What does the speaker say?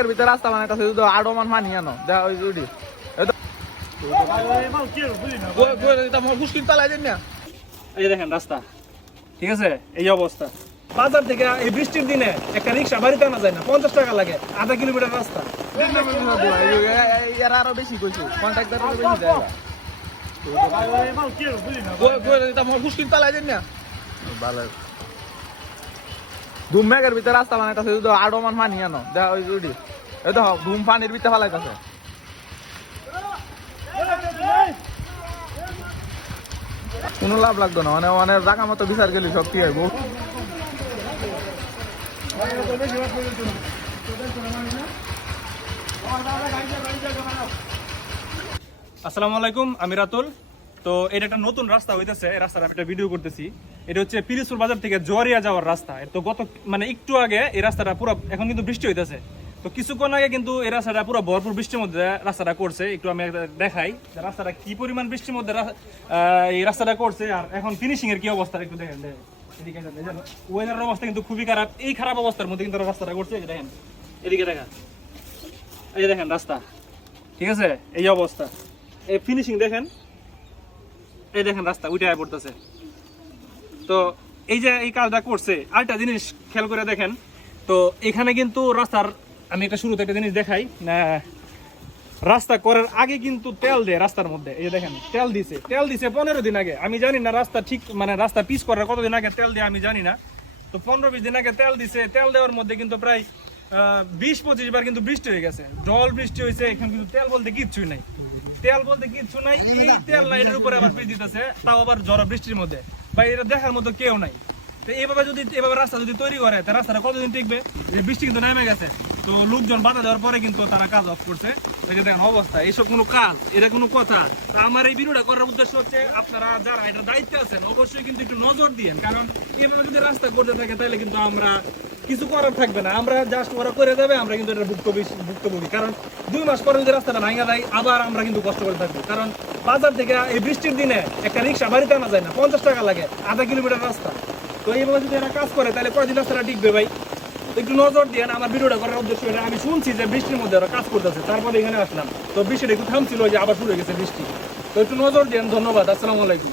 মেঘের ভিতরে রাস্তা বানাইতেছে শুধু আড়ো মান মানি আনো দেখা ওই জুড়ি। দেখেন রাস্তা। ঠিক আছে? এই অবস্থা। বাজার থেকে এই বৃষ্টির দিনে একটা রিক্সা বাড়িতে আনা যায় না পঞ্চাশ টাকা লাগে আধা কিলোমিটার রাস্তা। এরা আরও বেশি কইছো কন্ট্রাক্টর বেশি দেয় মুশকিল তালাই দিন না। ভালো। ধুম মেঘের ভিতরে রাস্তা বানাইতেছে শুধু আড়ো মান মানি আনো। দেখা, ওই জুড়ি এই দেখো, ধুম পানির ভিতরে ফালাইতেছে। কোনো লাভ লাগতো না মানে মানে জায়গা মতো বিচার গেলি সব কি হইব আসসালামু আলাইকুম, আমি রাতুল। তো এটা একটা নতুন রাস্তা হইতেছে রাস্তার আমি একটা ভিডিও করতেছি। এটা হচ্ছে পিরিসপুর বাজার থেকে জোয়ারিয়া যাওয়ার রাস্তা। তো গত মানে একটু আগে এই রাস্তাটা পুরো, এখন কিন্তু বৃষ্টি হইতেছে। তো কিছুক্ষণ আগে কিন্তু এই রাস্তাটা পুরো ভরপুর বৃষ্টির মধ্যে রাস্তাটা করছে। একটু আমি দেখাই রাস্তাটা কি পরিমাণ বৃষ্টির মধ্যে এই রাস্তাটা করছে আর এখন ফিনিশিং এর কি অবস্থা একটু দেখেন ওয়েদারের অবস্থা কিন্তু খুবই খারাপ। এই খারাপ অবস্থার মধ্যে কিন্তু রাস্তাটা করছে দেখেন। এদিকে দেখেন। এই দেখেন রাস্তা। ঠিক আছে? এই অবস্থা। এই ফিনিশিং দেখেন। এই দেখেন রাস্তা উঠে পড়তেছে। তো এই যে এই কাজটা করছে, আরেকটা জিনিস খেয়াল করে দেখেন, তো এখানে কিন্তু রাস্তার, আমি একটা শুরুতে একটা জিনিস দেখাই রাস্তা করার আগে কিন্তু তেল দেয় রাস্তার মধ্যে। এই দেখেন, তেল দিছে। তেল দিছে পনেরো দিন আগে। আমি জানি না রাস্তা ঠিক মানে রাস্তা পিচ করার কতদিন আগে তেল দেয়, আমি জানি না। তো পনেরো বিশ দিন আগে তেল দিছে। তেল দেওয়ার মধ্যে কিন্তু প্রায় বিশ পঁচিশ বার কিন্তু বৃষ্টি হয়ে গেছে। জল বৃষ্টি হয়েছে, এখানে কিন্তু তেল বলতে কিচ্ছুই নাই। তেল বলতে কিচ্ছু নাই, এই তেল লাইটের উপরে আবার পিচ দিতেছে, তাও আবার ঝড় বৃষ্টির মধ্যে। বা এটা দেখার মতো কেউ নাই। এইভাবে যদি এভাবে রাস্তা যদি তৈরি করে, তা রাস্তাটা কতদিন টিকবে? বৃষ্টি কিন্তু নেমে গেছে। তো লোকজন বাধা দেওয়ার পরে কিন্তু তারা কাজ অফ করছে। দেখেন অবস্থা, এইসব কোনো কাজ, এটা কোনো কথা। তা আমার এই ভিডিওটা করার উদ্দেশ্য হচ্ছে, আপনারা যারা এটা দায়িত্বে আছেন, অবশ্যই কিন্তু একটু নজর দিয়েন। কারণ এভাবে যদি রাস্তা করতে থাকে, তাহলে কিন্তু আমরা কিছু করার থাকবে না। আমরা জাস্ট ওরা করে যাবে আমরা কিন্তু এটা ভুক্তভোগী ভুক্তভোগী। কারণ দুই মাস পরে যদি রাস্তাটা ভাঙা যায়, আবার আমরা কিন্তু কষ্ট করে থাকব। কারণ বাজার থেকে এই বৃষ্টির দিনে একটা রিক্সা বাড়িতে আনা যায় না, পঞ্চাশ টাকা লাগে, আধা কিলোমিটার রাস্তা। তো এইভাবে যদি এরা কাজ করে, তাহলে কয়দিন রাস্তাটা টিকবে ভাই? একটু নজর দিয়ে আমার ভিডিওটা করার উদ্দেশ্য এটা। আমি শুনছি যে বৃষ্টির মধ্যে ওরা কাজ করতেছে, তারপরে এখানে আসলাম। তো বৃষ্টিটা একটু থামছিল যে আবার শুরু হয়ে গেছে বৃষ্টি। তো একটু নজর দেন ধন্যবাদ, আসসালামু আলাইকুম।